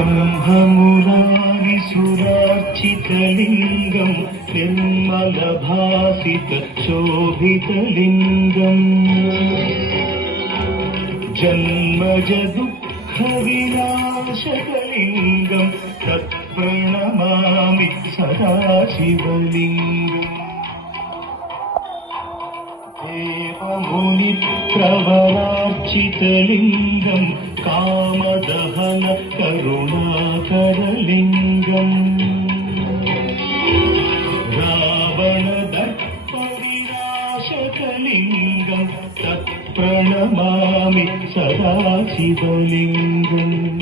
ब्रह्ममुरारिसुरार्चितलिङ्गं निर्मलभासितशोभितलिङ्गम् जन्मजदुःखविनाशकलिङ्गं तत्प्रणमामि सदा शिवलिङ्गम् देवमुनिप्रवरार्चितलिङ्गं कामदहन करुणाकरलिङ्गम् रावणदर्पविनाशकलिङ्गं तत्प्रणमामि सदा शिवलिङ्गम्